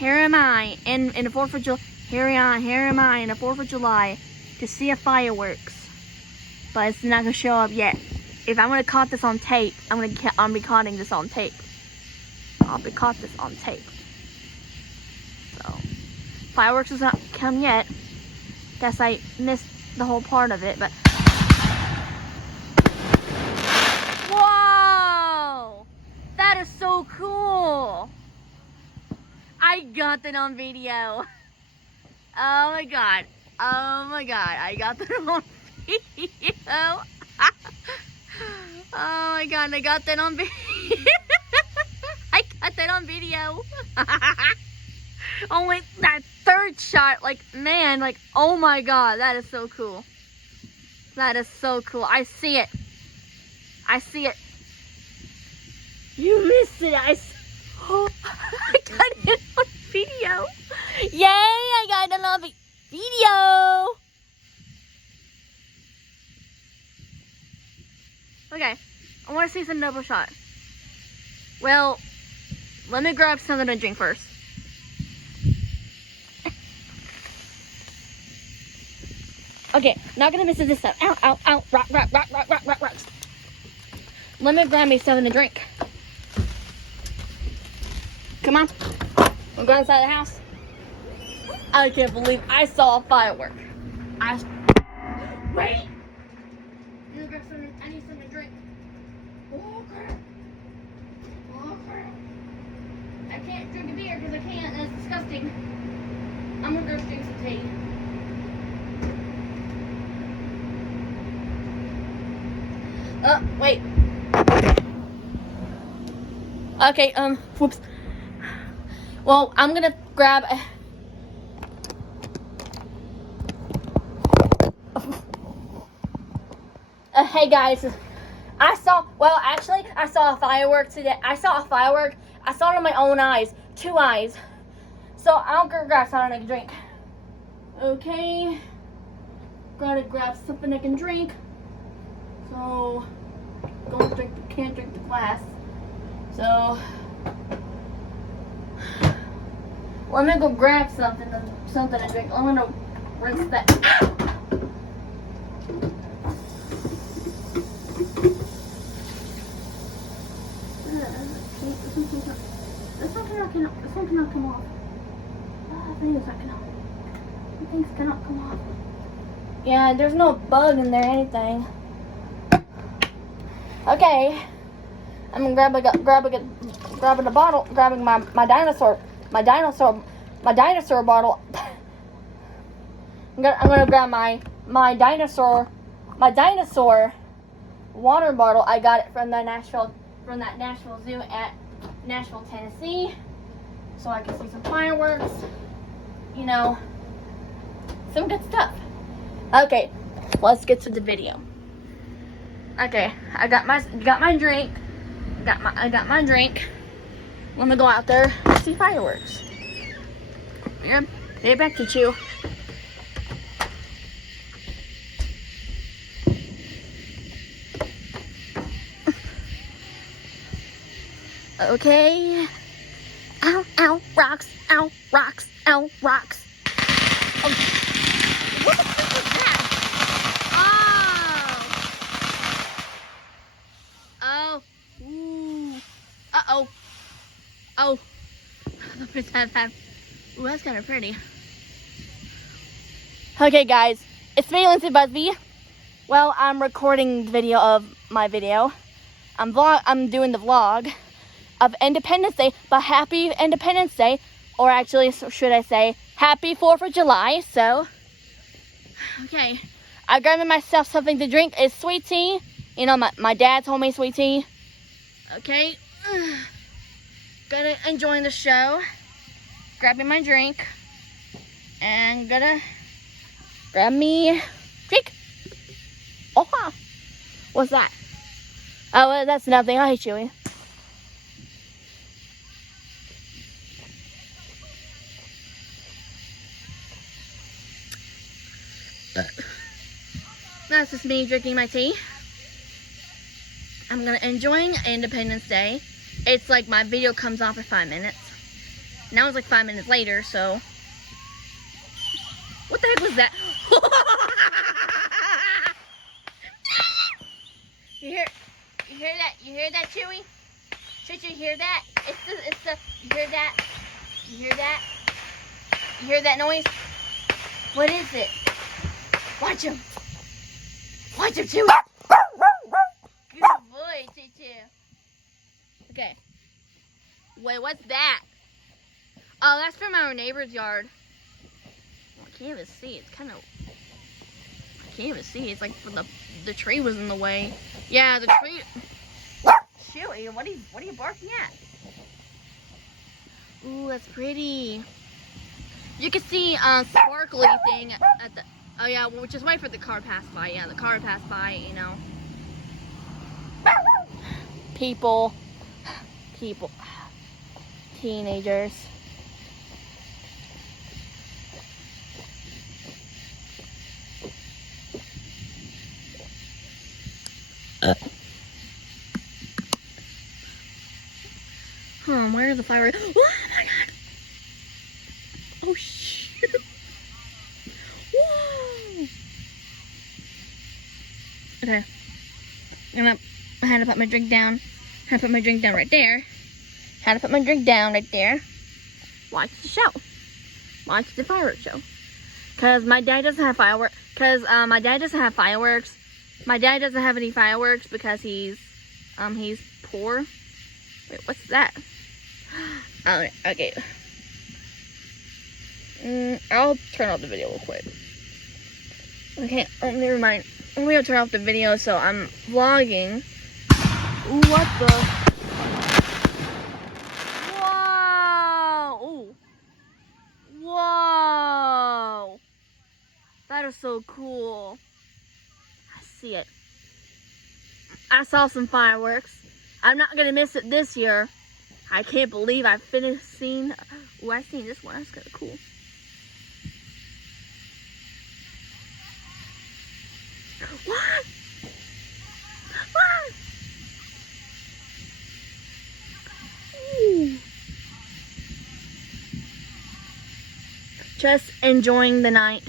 here am I in the 4th of July. Here am I in the 4th of July to see a fireworks. But it's not gonna show up yet. If I'm gonna caught this on tape, I'm be caughting this on tape. I'll be caught this on tape. So fireworks has not come yet. Guess I missed the whole part of it, but whoa! That is so cool! I got that on video. Oh my god. Oh my god. I got that on video. Oh my god, I got that on video. I got that on video. Only that third shot, like, man, like, oh my god, that is so cool. That is so cool. I see it. I see it. You missed it. I got it on video. Yay, I got it on video. Okay, I want to see some double shot. Well, let me grab something to drink first. Okay, not gonna miss this stuff. Ow, ow, ow, rock. Let me grab me something to drink. Come on, we'll go inside the house. I can't believe I saw a firework. Wait! I need something to drink. Oh crap. I can't drink a beer because I can't. That's disgusting. I'm gonna go drink some tea. Wait. Okay, whoops. Well, I'm gonna grab a... Hey guys, I saw a firework today. I saw it with my own eyes, 2 eyes. So I'll go grab something I can drink. Okay, gotta grab something I can drink. So, can't drink the glass. So, let me go grab something to drink. I'm gonna rinse that. This one cannot come off. I think it's cannot come off. Yeah, there's no bug in there or anything. Okay, I'm gonna grabbing a bottle, grabbing my dinosaur bottle. I'm gonna grab my dinosaur water bottle. I got it from that Nashville Zoo at Nashville, Tennessee, so I can see some fireworks. You know, some good stuff. Okay, let's get to the video. Okay, I got my drink. I got my drink. Let me go out there and see fireworks. Yeah, get back to you. Okay. Ow, ow, rocks, ow, rocks, ow, rocks. Oh. What the fuck was that? Oh. Ooh. Uh-oh. Oh. Look at that. Ooh, that's kind of pretty. Okay, guys. It's me, Lindsay Busby. Well, I'm recording the video of my video. I'm doing the vlog of Independence Day, but happy Independence Day, or actually, should I say, happy 4th of July. So, okay, I grabbed myself something to drink. It's sweet tea. You know, my dad told me sweet tea. Okay, gonna enjoy the show. Grabbing my drink, and gonna grab me drink. Oh, wow. What's that? Oh, well, that's nothing. I hate Chewy. That's just me drinking my tea. I'm gonna enjoying Independence Day. It's like my video comes off for 5 minutes. Now it's like 5 minutes later, so. What the heck was that? You hear that? You hear that, Chewy? Should you hear that? You hear that? You hear that? You hear that noise? What is it? Watch him. Watch him, Chewy. Good boy, Choo-Choo. Okay. Wait, what's that? Oh, that's from our neighbor's yard. Well, I can't even see. It's kind of... I can't even see. It's like the tree was in the way. Yeah, the tree... Chewy, what are you barking at? Ooh, that's pretty. You can see sparkly thing at the... Oh yeah, well, just wait for the car pass by. Yeah, the car passed by, you know. People. Teenagers. Where are the fireworks? Oh my god! Oh shoot! Whoa! Okay. I had to put my drink down. I had to put my drink down right there. Had to put my drink down right there. Watch the show. Watch the fireworks show. Cause my dad doesn't have fireworks. My dad doesn't have fireworks. My dad doesn't have any fireworks because he's poor. Wait, what's that? Oh, okay. I'll turn off the video real quick. Okay, oh, never mind. I'm gonna turn off the video, so I'm vlogging. Ooh, what the? Whoa! Ooh. Whoa! That is so cool. I see it. I saw some fireworks. I'm not gonna miss it this year. I can't believe I finished seeing. Ooh, I seen this one. That's kind of cool. What? What? Ooh. Just enjoying the night.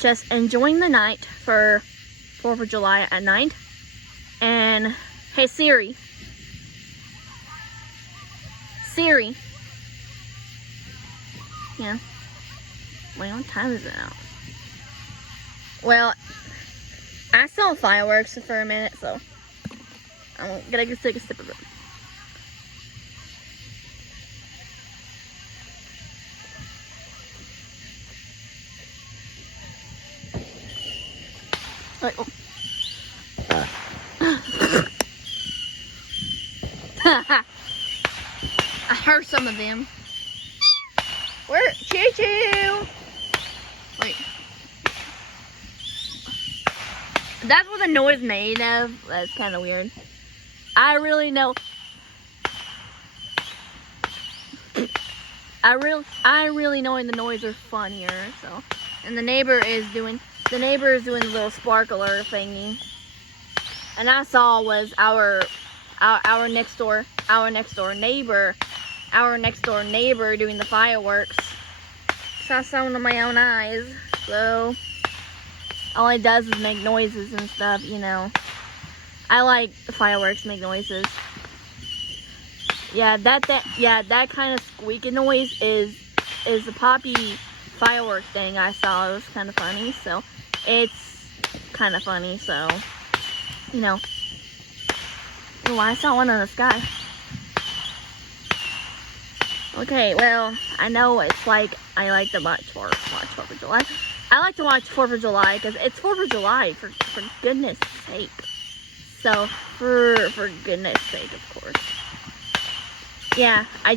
Just enjoying the night for 4th of July at night. And hey Siri. Siri. Yeah. Wait, what time is it now? Well, I saw fireworks for a minute, so I'm gonna go take a sip of it. Wait, oh. I heard some of them. Where? Choo-choo! Wait. That's what the noise made of. That's kind of weird. I really know. I really knowing the noise are fun here. So, and the neighbor is doing a little sparkler thingy. And I saw was our next door neighbor doing the fireworks. So I saw one with my own eyes. So all it does is make noises and stuff, you know. I like the fireworks make noises. Yeah, that kind of squeaky noise is the poppy firework thing I saw. It was kind of funny, so it's kind of funny, so you know. Oh, I saw one in the sky. Okay, well, I know it's like I like to watch 4th of July. I like to watch 4th of July because it's 4th of July, for goodness sake. So, for goodness sake, of course. Yeah, I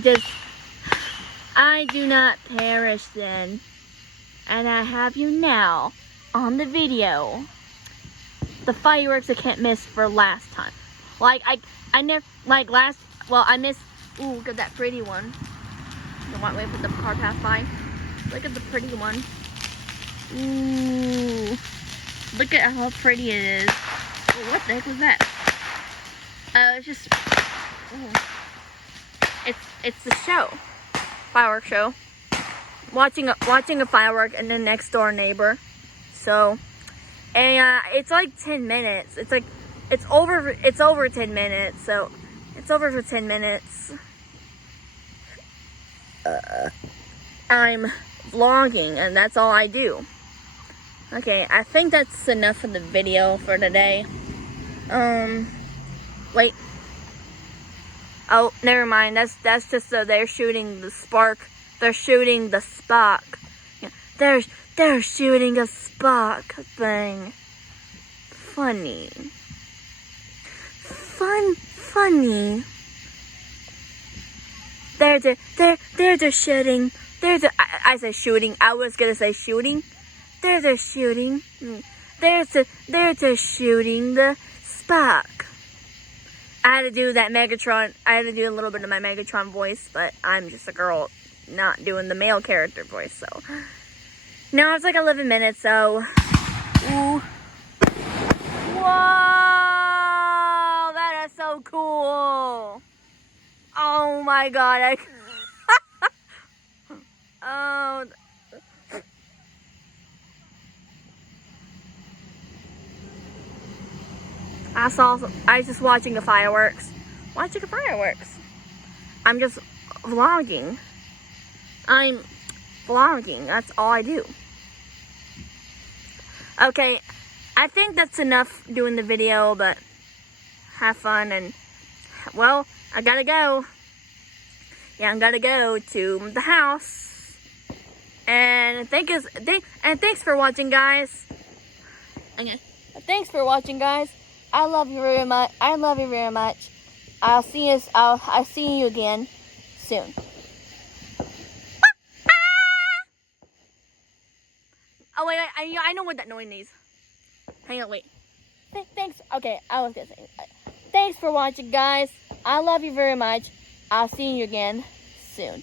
do not perish then. And I have you now on the video. The fireworks I can't miss for last time. Like, I never, like last, well, I missed, ooh, look at that pretty one. Don't want to wait for the car pass by. Look at the pretty one. Ooh. Look at how pretty it is. Ooh, what the heck was that? It's just, ooh. It's the show. fireworks show. Watching a firework and the next door neighbor. So, and it's like 10 minutes. It's over 10 minutes. So, it's over for 10 minutes. I'm vlogging, and that's all I do. Okay, I think that's enough for the video for today. Wait. Oh, never mind. That's just so they're shooting the spark. They're shooting the spark. They're shooting a spark thing. Funny. Funny. They're just shooting. I said shooting. I was gonna say shooting. They're just shooting. They're just shooting the spark. I had to do that Megatron. I had to do a little bit of my Megatron voice, but I'm just a girl, not doing the male character voice. So now it's like 11 minutes. So, ooh. Whoa, that is so cool. Oh my god. Oh. I was just watching the fireworks. I'm just vlogging. I'm vlogging. That's all I do. Okay, I think that's enough doing the video, but have fun and, well, I gotta go. Yeah, I'm gonna go to the house. And thanks for watching, guys. Okay. Thanks for watching, guys. I love you very much. I'll see you again soon. Oh wait, I know what that noise is. Hang on, wait. Thanks. Okay, I was gonna say. Thanks for watching, guys. I love you very much. I'll see you again soon.